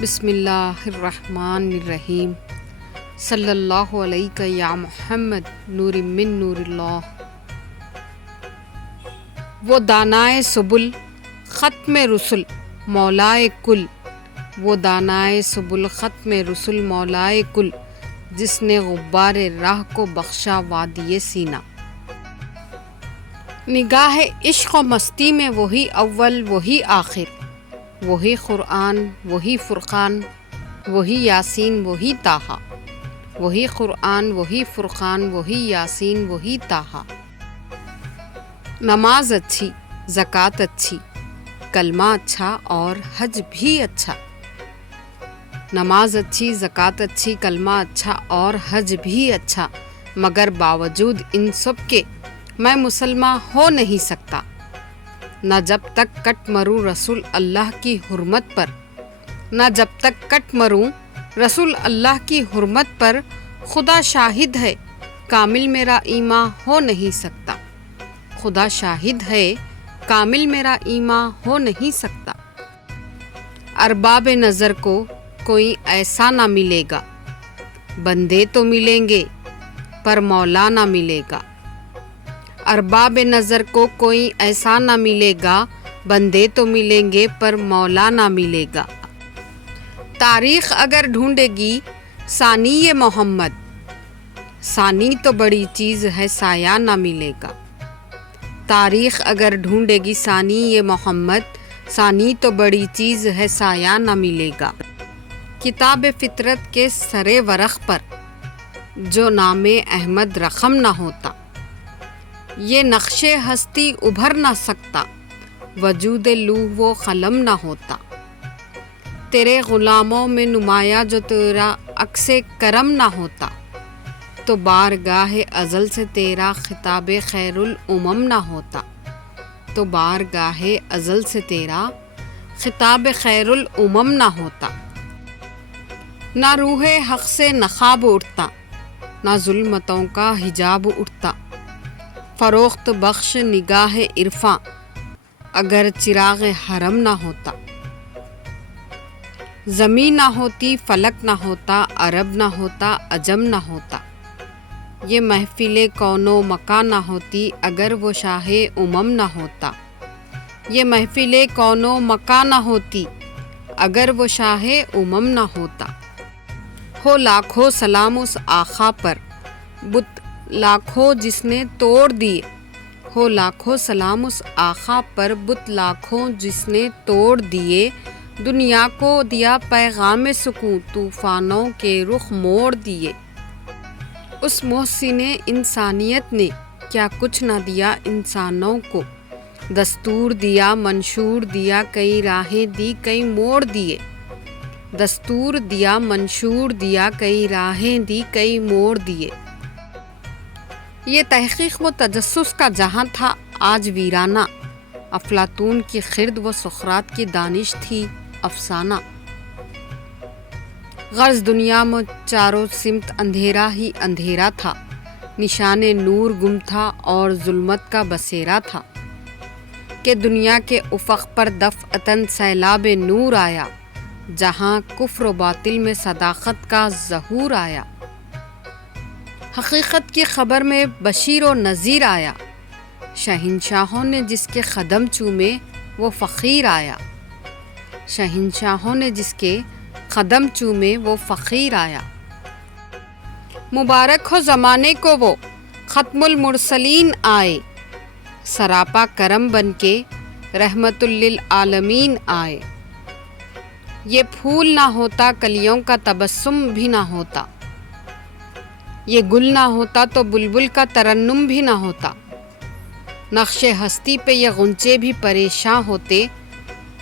بسم اللہ الرحمن الرحیم صلی اللہ علیہ یا محمد نور من نور اللہ۔ وہ دانائے سبل ختم رسل مولائے کل، وہ دانائے سبل ختم رسل مولائے کل، جس نے غبار راہ کو بخشا وادی سینا۔ نگاہ عشق و مستی میں وہی اول وہی آخر، وہی قرآن وہی فرقان، وہی یاسین وہی طٰہٰ، وہی قرآن وہی فرقان وہی یاسین وہی طٰہٰ۔ نماز اچھی، زکوٰۃ اچھی، کلمہ اچھا اور حج بھی اچھا۔ نماز اچھی، زکوٰۃ اچھی، کلمہ اچھا اور حج بھی اچھا، مگر باوجود ان سب کے میں مسلمان ہو نہیں سکتا۔ نہ جب تک کٹ مروں رسول اللہ کی حرمت پر، نہ جب تک کٹ مروں رسول اللہ کی حرمت پر، خدا شاہد ہے کامل میرا ایمان ہو نہیں سکتا، خدا شاہد ہے کامل میرا ایمان ہو نہیں سکتا۔ ارباب نظر کو کوئی ایسا نہ ملے گا، بندے تو ملیں گے پر مولا نہ ملے گا۔ ارباب نظر کو کوئی ایسا نہ ملے گا، بندے تو ملیں گے پر مولا نہ ملے گا۔ تاریخ اگر ڈھونڈے گی ثانی محمد، ثانی تو بڑی چیز ہے سایہ نہ ملے گا۔ تاریخ اگر ڈھونڈے گی ثانی محمد، ثانی تو بڑی چیز ہے سایہ نہ ملے گا۔ کتاب فطرت کے سرے ورق پر جو نام احمد رقم نہ ہوتا، یہ نقش ہستی ابھر نہ سکتا، وجود لوح و قلم نہ ہوتا۔ تیرے غلاموں میں نمایاں جو تیرا عکس کرم نہ ہوتا، تو بارگاہ ازل سے تیرا خطاب خیر الامم نہ ہوتا، تو بارگاہ ازل سے تیرا خطاب خیر الامم نہ ہوتا۔ نہ روح حق سے نقاب اٹھتا، نہ ظلمتوں کا حجاب اٹھتا، فروخت بخش نگاہ عرفاں اگر چراغ حرم نہ ہوتا۔ زمین نہ ہوتی، فلک نہ ہوتا، عرب نہ ہوتا، عجم نہ ہوتا۔ یہ محفل کون و مکان نہ ہوتی اگر وہ شاہ امم نہ ہوتا، یہ محفل کون و مکان نہ ہوتی اگر وہ شاہ امم نہ ہوتا۔ ہو لاکھوں سلام اس آقا پر، بت لاکھوں جس نے توڑ دیے، ہو لاکھوں سلام اس آقا پر، بت لاکھوں جس نے توڑ دیے۔ دنیا کو دیا پیغام سکون، طوفانوں کے رخ موڑ دیے۔ اس محسن انسانیت نے کیا کچھ نہ دیا انسانوں کو، دستور دیا منشور دیا، کئی راہیں دی کئی موڑ دیے۔ دستور دیا منشور دیا، کئی راہیں دی کئی موڑ دیے۔ یہ تحقیق و تجسس کا جہاں تھا آج ویرانہ، افلاطون کی خرد و سقراط کی دانش تھی افسانہ۔ غرض دنیا میں چاروں سمت اندھیرا ہی اندھیرا تھا، نشان نور گم تھا اور ظلمت کا بسیرا تھا، کہ دنیا کے افق پر دفعتاً سیلاب نور آیا، جہاں کفر و باطل میں صداقت کا ظہور آیا۔ حقیقت کی خبر میں بشیر و نذیر آیا، شہنشاہوں نے جس کے قدم چومے وہ فقیر آیا، شہنشاہوں نے جس کے قدم چومے وہ فقیر آیا۔ مبارک ہو زمانے کو وہ ختم المرسلین آئے، سراپا کرم بن کے رحمت للعالمین آئے۔ یہ پھول نہ ہوتا کلیوں کا تبسم بھی نہ ہوتا، یہ گل نہ ہوتا تو بلبل کا ترنم بھی نہ ہوتا۔ نقش ہستی پہ یہ غنچے بھی پریشاں ہوتے،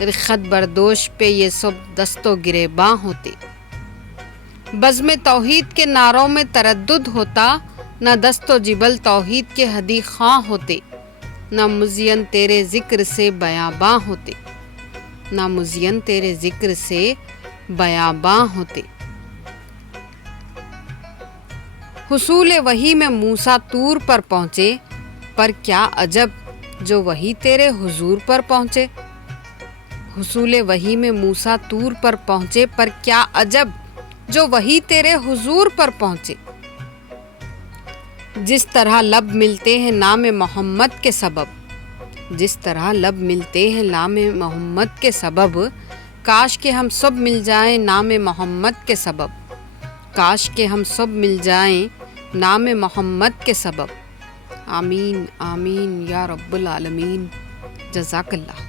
رخت بردوش پہ یہ سب دست و گریباں ہوتے۔ بزم توحید کے نعروں میں تردد ہوتا، نہ دست و جبل توحید کے ہدی خواں ہوتے، نہ مزین تیرے ذکر سے بیاباں ہوتے، نہ مزین تیرے ذکر سے بیاباں ہوتے۔ حصول وحی میں موسیٰ طور پر پہنچے، پر کیا عجب جو وحی تیرے حضور پر پہنچے۔ حصول وحی میں موسیٰ طور پر پہنچے، پر کیا عجب جو وحی تیرے حضور پر پہنچے۔ جس طرح لب ملتے ہیں نام محمد کے سبب، جس طرح لب ملتے ہیں نام محمد کے سبب، کاش کہ ہم سب مل جائیں نام محمد کے سبب، کاش کہ ہم سب مل جائیں نام محمد کے سبب۔ آمین آمین یا رب العالمین۔ جزاک اللہ۔